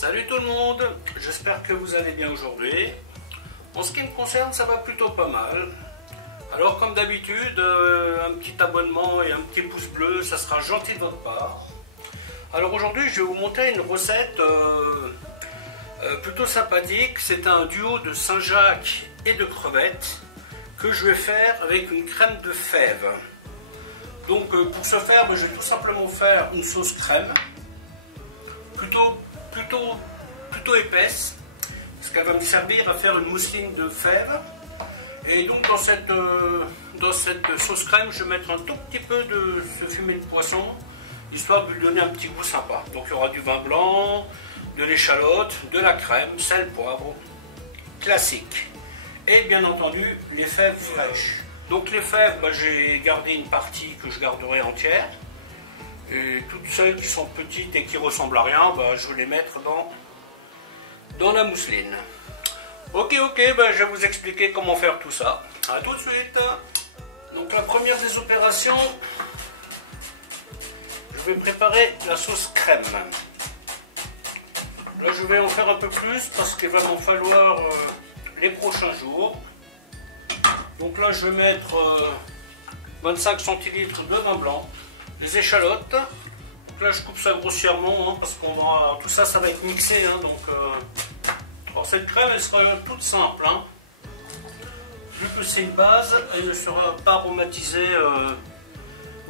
Salut tout le monde, j'espère que vous allez bien aujourd'hui. En ce qui me concerne, ça va plutôt pas mal. Alors comme d'habitude, un petit abonnement et un petit pouce bleu, ça sera gentil de votre part. Alors aujourd'hui, je vais vous montrer une recette plutôt sympathique. C'est un duo de Saint-Jacques et de crevettes que je vais faire avec une crème de fèves. Donc pour ce faire, je vais tout simplement faire une sauce crème plutôt épaisse, parce qu'elle va me servir à faire une mousseline de fèves. Et donc dans cette sauce crème, je vais mettre un tout petit peu de ce fumé de poisson, histoire de lui donner un petit goût sympa. Donc il y aura du vin blanc, de l'échalote, de la crème, sel, poivre, classique. Et bien entendu, les fèves fraîches. Donc les fèves, j'ai gardé une partie que je garderai entière. Et toutes celles qui sont petites et qui ressemblent à rien, je vais les mettre dans la mousseline. Ok, je vais vous expliquer comment faire tout ça. A tout de suite. Donc la première des opérations, je vais préparer la sauce crème. Là je vais en faire un peu plus parce qu'il va m'en falloir les prochains jours. Donc là je vais mettre 25 centilitres de vin blanc, les échalotes. Donc là je coupe ça grossièrement parce qu'on va, tout ça va être mixé. Alors cette crème elle sera toute simple. Vu que c'est une base, elle ne sera pas aromatisée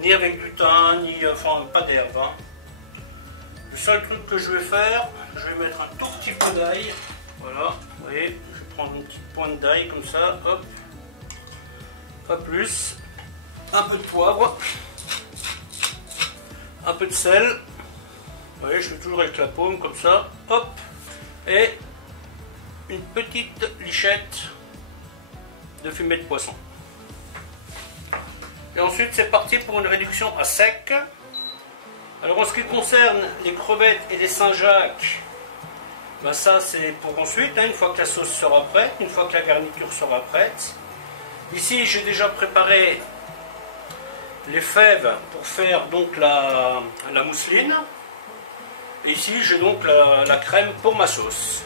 ni avec du thym, ni pas d'herbe. Le seul truc que je vais faire, je vais mettre un tout petit peu d'ail. Voilà, vous voyez, je vais prendre une petite pointe d'ail comme ça, hop. Pas plus. Un peu de poivre. Un peu de sel. Vous voyez, je fais toujours avec la paume comme ça. Hop. Et une petite lichette de fumée de poisson. Et ensuite, c'est parti pour une réduction à sec. Alors, en ce qui concerne les crevettes et les Saint-Jacques, ça c'est pour ensuite, une fois que la sauce sera prête, une fois que la garniture sera prête. Ici, j'ai déjà préparé les fèves pour faire donc la mousseline. Et ici, j'ai donc la crème pour ma sauce.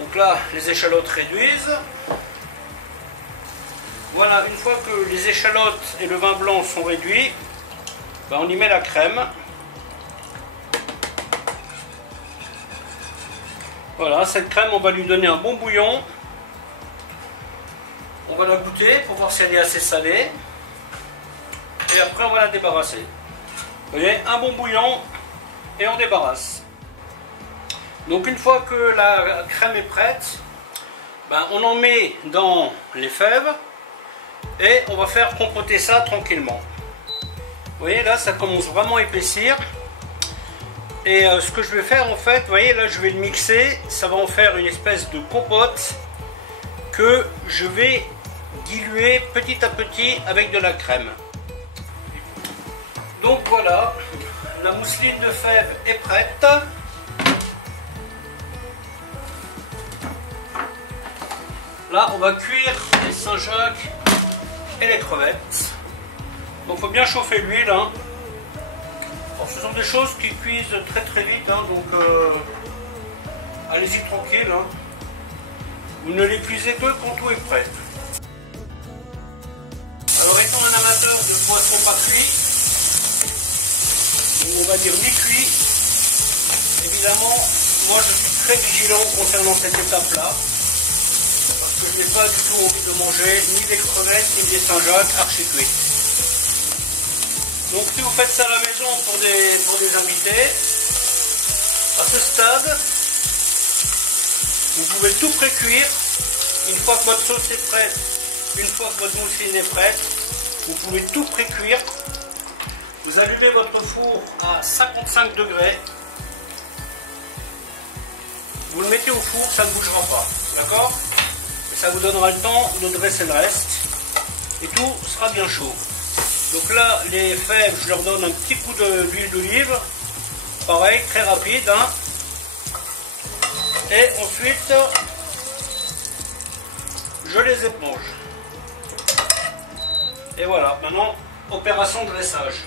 Donc là, les échalotes réduisent. Voilà, une fois que les échalotes et le vin blanc sont réduits, on y met la crème. Voilà, cette crème, on va lui donner un bon bouillon. On va la goûter pour voir si elle est assez salée. Et après, on va la débarrasser. Vous voyez, un bon bouillon et on débarrasse. Donc, une fois que la crème est prête, on en met dans les fèves et on va faire compoter ça tranquillement. Vous voyez, là, ça commence vraiment à épaissir. Et ce que je vais faire en fait, vous voyez là je vais le mixer, ça va en faire une espèce de compote que je vais diluer petit à petit avec de la crème. Donc voilà, la mousseline de fèves est prête. Là on va cuire les Saint-Jacques et les crevettes. Donc il faut bien chauffer l'huile. Alors, ce sont des choses qui cuisent très vite, donc allez-y tranquille. Vous ne les cuisez que quand tout est prêt. Alors étant un amateur de poisson pas cuit, on va dire mi-cuit, évidemment, moi je suis très vigilant concernant cette étape-là, parce que je n'ai pas du tout envie de manger ni des crevettes ni des Saint-Jacques archi-cuites. Donc si vous faites ça à la maison pour des invités, à ce stade, vous pouvez tout pré-cuire. Une fois que votre sauce est prête, une fois que votre mousseline est prête, vous pouvez tout pré-cuire. Vous allumez votre four à 55 degrés. Vous le mettez au four, ça ne bougera pas. D'accord? Et ça vous donnera le temps de dresser le reste. Et tout sera bien chaud. Donc là, les fèves, je leur donne un petit coup d'huile d'olive. Pareil, très rapide. Et ensuite, je les éponge. Et voilà, maintenant, opération dressage.